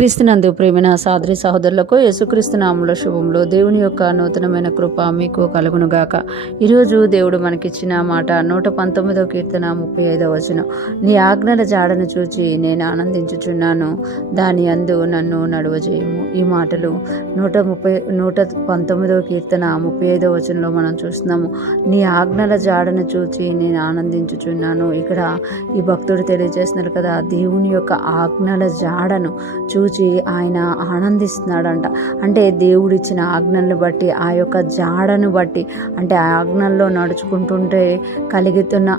క్రీస్తునందు ప్రేమైన సోదరి సహోదరులకు యేసుక్రీస్తు నామములో శుభములు. దేవుని యొక్క నూతనమైన కృప మీకు కలుగునుగాక. ఈరోజు దేవుడు మనకిచ్చిన మాట 119వ కీర్తన 35వ వచనం. నీ ఆజ్ఞల జాడను చూచి నేను ఆనందించుచున్నాను, దాని యందు నన్ను నడువజేయము. ఈ మాటలు 119వ కీర్తన 35వ వచనంలో మనం చూస్తున్నాము. నీ ఆజ్ఞల జాడను చూచి నేను ఆనందించుచున్నాను. ఇక్కడ ఈ భక్తుడు తెలియజేస్తున్నారు కదా, దేవుని యొక్క ఆజ్ఞల జాడను చూచి ఆయన ఆనందిస్తున్నాడంట. అంటే దేవుడిచ్చిన ఆజ్ఞలను బట్టి, ఆ యొక్క జాడను బట్టి, అంటే ఆ ఆజ్ఞల్లో నడుచుకుంటుంటే కలుగుతున్న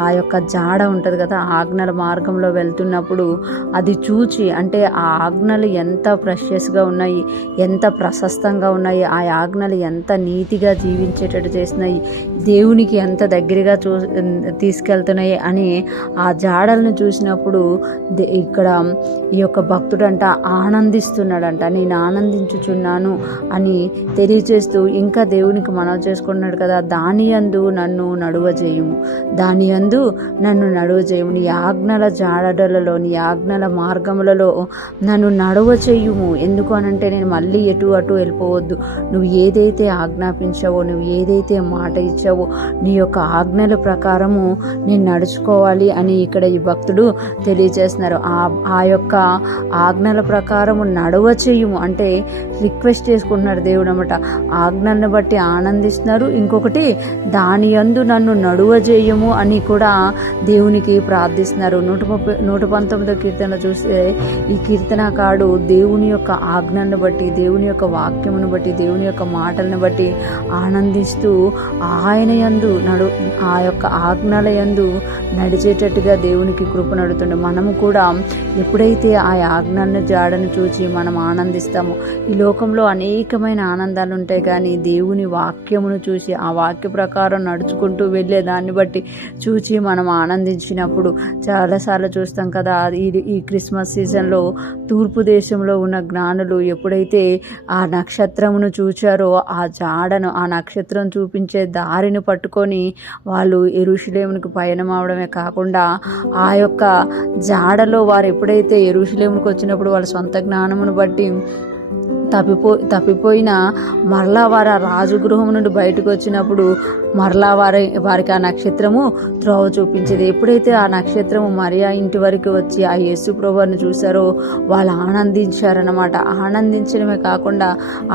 ఆ యొక్క జాడ ఉంటుంది కదా, ఆజ్ఞల మార్గంలో వెళ్తున్నప్పుడు అది చూచి, అంటే ఆ ఆజ్ఞలు ఎంత ప్రెషియస్గా ఉన్నాయి, ఎంత ప్రశస్తంగా ఉన్నాయి, ఆ ఆజ్ఞలు ఎంత నీతిగా జీవించేటట్టు చేస్తున్నాయి, దేవునికి ఎంత దగ్గరగా తీసుకెళ్తున్నాయి అని ఆ జాడలను చూసినప్పుడు ఇక్కడ ఈ యొక్క భక్తుడంట ఆనందిస్తున్నాడంట. నేను ఆనందించుచున్నాను అని తెలియచేస్తూ ఇంకా దేవునికి మనవి చేసుకున్నాడు కదా, దాని యందు నన్ను నడువజేయుము, దాని యందు నన్ను నడువజేయుము, నీ ఆజ్ఞల జాడలలో, నీ ఆజ్ఞల మార్గములలో నన్ను నడువ చేయుము. ఎందుకు అనంటే నేను మళ్ళీ ఎటు అటు వెళ్ళిపోవద్దు. నువ్వు ఏదైతే ఆజ్ఞాపించావో, నువ్వు ఏదైతే మాట ఇచ్చావో, నీ యొక్క ఆజ్ఞల ప్రకారము నేను నడుచుకోవాలి అని ఇక్కడ ఈ భక్తుడు తెలియజేస్తున్నారు. ఆ యొక్క ఆజ్ఞల ప్రకారము నడవ చేయుము అంటే రిక్వెస్ట్ చేసుకుంటున్నారు దేవుడు అన్నమాట. ఆజ్ఞలను బట్టి ఆనందిస్తున్నారు. ఇంకొకటి దాని యందు నన్ను నడువ చేయము అని కూడా దేవునికి ప్రార్థిస్తున్నారు. 119వ కీర్తన చూస్తే ఈ కీర్తనకారుడు దేవుని యొక్క ఆజ్ఞలను బట్టి, దేవుని యొక్క వాక్యమును బట్టి, దేవుని యొక్క మాటలను బట్టి ఆనందిస్తూ ఆయన యందు ఆ యొక్క ఆజ్ఞల యందు నడిచేటట్టుగా దేవునికి కృప నడుతుండే. మనము కూడా ఎప్పుడైతే ఆ ఆజ్ఞలను జాడను చూచి మనం ఆనందిస్తామో, ఈ లోకంలో అనేకమైన ఆనందాలు ఉంటాయి, కానీ దేవుని వాక్యమును చూసి ఆ వాక్య ప్రకారం నడుచుకుంటూ వెళ్ళే దాన్ని బట్టి చూచి మనం ఆనందించినప్పుడు చాలాసార్లు చూస్తాం కదా. ఈ క్రిస్మస్ సీజన్లో తూర్పు దేశంలో ఉన్న జ్ఞానులు ఎప్పుడైతే ఆ నక్షత్రమును చూచారో, ఆ జాడను, ఆ నక్షత్రం చూపించే దారిని పట్టుకొని వాళ్ళు యెరూషలేమునికి పయనం అవడమే కాకుండా ఆ యొక్క జాడలో వారు ఎప్పుడైతే యెరూషలేమునికి వచ్చినప్పుడు వాళ్ళ సొంత జ్ఞానమును బట్టి తప్పిపోయిన మరలా వారు ఆ రాజగృహం నుండి బయటకు వచ్చినప్పుడు మరలా వారికి ఆ నక్షత్రము త్రోవ చూపించేది. ఎప్పుడైతే ఆ నక్షత్రము మరియా ఇంటి వరకు వచ్చి ఆ యేసు ప్రభువుని చూశారో వాళ్ళు ఆనందించారన్నమాట. ఆనందించడమే కాకుండా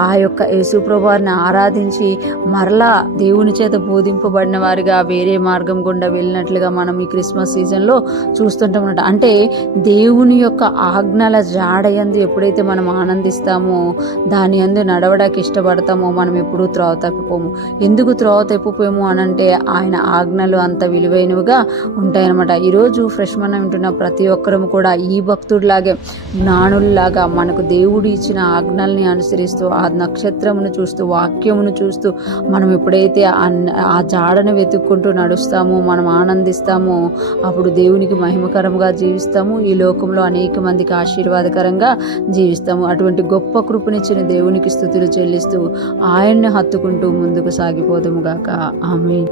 ఆ యొక్క యేసు ప్రభువుని ఆరాధించి మరలా దేవుని చేత బోధింపబడిన వారిగా వేరే మార్గం గుండా వెళ్ళినట్లుగా మనం ఈ క్రిస్మస్ సీజన్లో చూస్తుంటామన్నమాట. అంటే దేవుని యొక్క ఆజ్ఞల జాడయందు ఎప్పుడైతే మనం ఆనందిస్తామో, దాని యందు నడవడానికి ఇష్టపడతామో, మనం ఎప్పుడూ త్రోవ తప్పిపోము. ఎందుకు త్రోవ తప్పిపోయాము అనంటే ఆయన ఆజ్ఞలు అంత విలువైనవిగా ఉంటాయన్నమాట. ఈరోజు ఫ్రెష్ మనం వింటున్న ప్రతి ఒక్కరము కూడా ఈ భక్తుడిలాగే, జ్ఞానుల్లాగా మనకు దేవుడు ఇచ్చిన ఆజ్ఞల్ని అనుసరిస్తూ, ఆ నక్షత్రమును చూస్తూ, వాక్యమును చూస్తూ మనం ఎప్పుడైతే ఆ జాడను వెతుక్కుంటూ నడుస్తామో, మనం ఆనందిస్తామో, అప్పుడు దేవునికి మహిమకరంగా జీవిస్తాము. ఈ లోకంలో అనేక మందికి ఆశీర్వాదకరంగా జీవిస్తాము. అటువంటి గొప్ప కృపనిచ్చిన దేవునికి స్తుతులు చెల్లిస్తూ ఆయన్ని హత్తుకుంటూ ముందుకు సాగిపోదుము గాక. ఆమేన్.